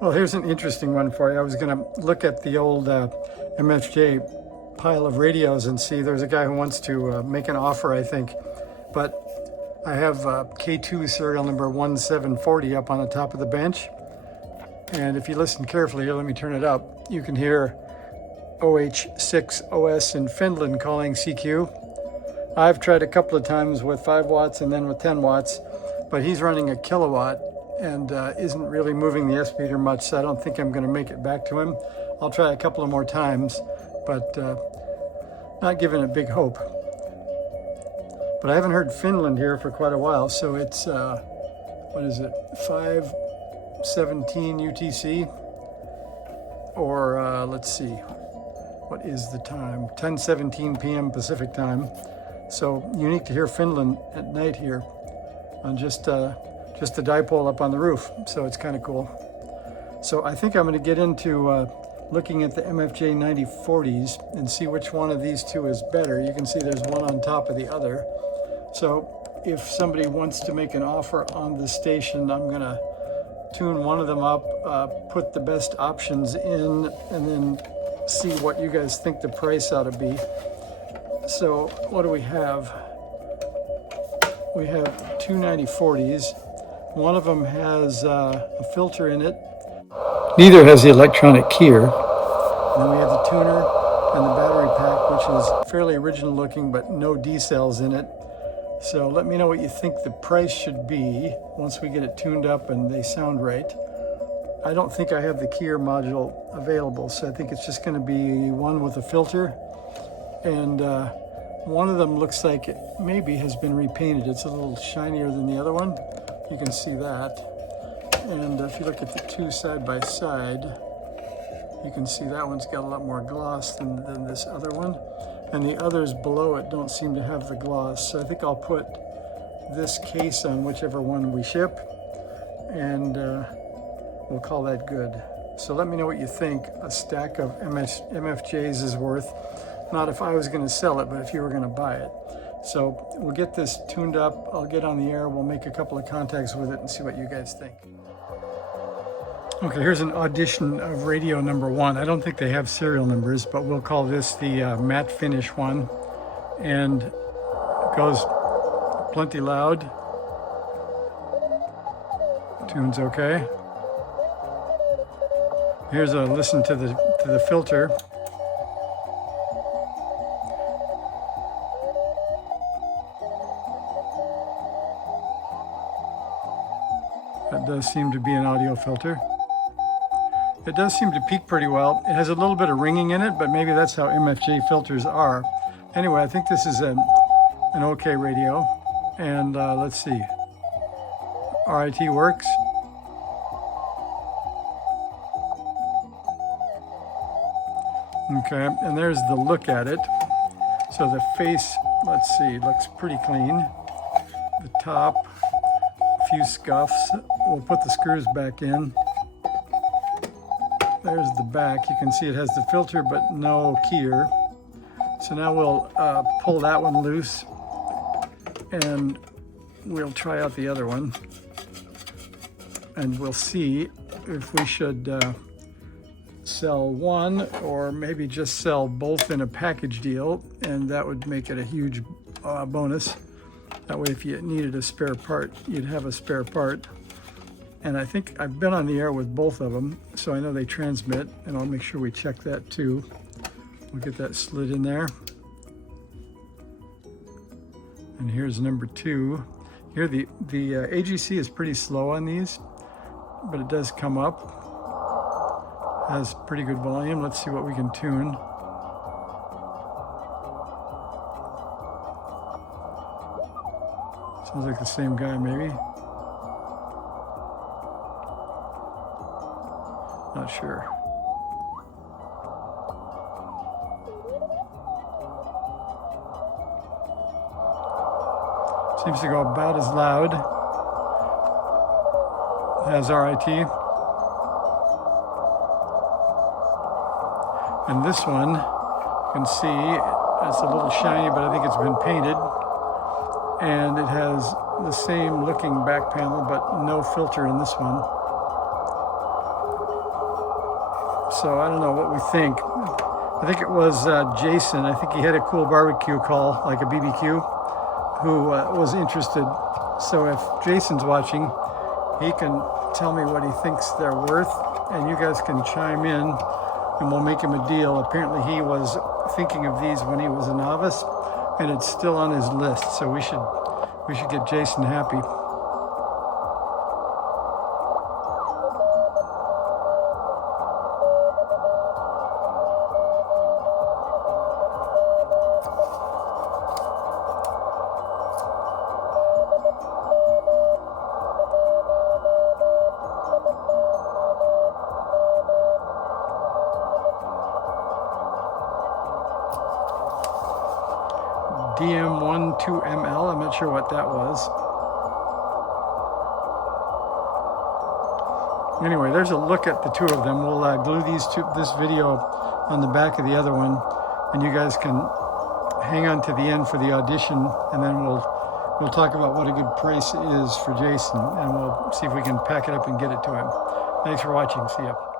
Well, here's an interesting one for you. I was going to look at the old MFJ pile of radios and see there's a guy who wants to make an offer, I think. But I have K2 serial number 1740 up on the top of the bench. And if you listen carefully here, let me turn it up. You can hear OH6OS in Finland calling CQ. I've tried a couple of times with 5 watts and then with 10 watts, but he's running a kilowatt and isn't really moving the S meter much, so I don't think I'm going to make it back to him. I'll try a couple of more times, but not giving it big hope. But I haven't heard Finland here for quite a while, so it's, what is it, 5:17 UTC? Or let's see, what is the time? 10:17 p.m. Pacific time. So unique to hear Finland at night here on just the dipole up on the roof. So it's kind of cool. So I think I'm going to get into looking at the MFJ-9040s and see which one of these two is better. You can see there's one on top of the other. So if somebody wants to make an offer on the station, I'm going to tune one of them up, put the best options in, and then see what you guys think the price ought to be. So what do we have? We have two 9040s. One of them has a filter in it. Neither has the electronic keyer. And then we have the tuner and the battery pack, which is fairly original looking, but no D cells in it. So let me know what you think the price should be once we get it tuned up and they sound right. I don't think I have the keyer module available, so I think it's just going to be one with a filter. And one of them looks like it maybe has been repainted. It's a little shinier than the other one. You can see that. And if you look at the two side by side, you can see that one's got a lot more gloss than this other one. And the others below it don't seem to have the gloss. So I think I'll put this case on whichever one we ship, and we'll call that good. So let me know what you think a stack of MFJs is worth. Not if I was going to sell it, but if you were going to buy it. So we'll get this tuned up. I'll get on the air. We'll make a couple of contacts with it and see what you guys think. Okay, here's an audition of radio number 1. I don't think they have serial numbers, but we'll call this the matte finish one. And it goes plenty loud. Tune's okay. Here's a listen to the filter. That does seem to be an audio filter. It does seem to peak pretty well. It has a little bit of ringing in it, but maybe that's how MFJ filters are. Anyway, I think this is an okay radio. And let's see. RIT works. Okay, and there's the look at it. So the face, let's see, looks pretty clean. The top, a few scuffs. We'll put the screws back in. There's the back. You can see it has the filter, but no keyer. So now we'll pull that one loose, and we'll try out the other one. And we'll see if we should sell one or maybe just sell both in a package deal, and that would make it a huge bonus. That way, if you needed a spare part, you'd have a spare part. And I think I've been on the air with both of them, so I know they transmit, and I'll make sure we check that too. We'll get that slid in there. And here's number 2. Here the AGC is pretty slow on these, but it does come up. Has pretty good volume. Let's see what we can tune. Sounds like the same guy, maybe. Not sure. Seems to go about as loud. Has RIT. And this one, you can see it's a little shiny, but I think it's been painted. And it has the same looking back panel, but no filter in this one. So I don't know what we think. I think it was Jason. I think he had a cool barbecue call, like a BBQ, who was interested. So if Jason's watching, he can tell me what he thinks they're worth, and you guys can chime in, and we'll make him a deal. Apparently he was thinking of these when he was a novice, and it's still on his list. So we should get Jason happy. DM12ML, I'm not sure what that was. Anyway, there's a look at the two of them. We'll glue this video on the back of the other one, and you guys can hang on to the end for the audition, and then we'll talk about what a good price is for Jason, and we'll see if we can pack it up and get it to him. Thanks for watching. See ya.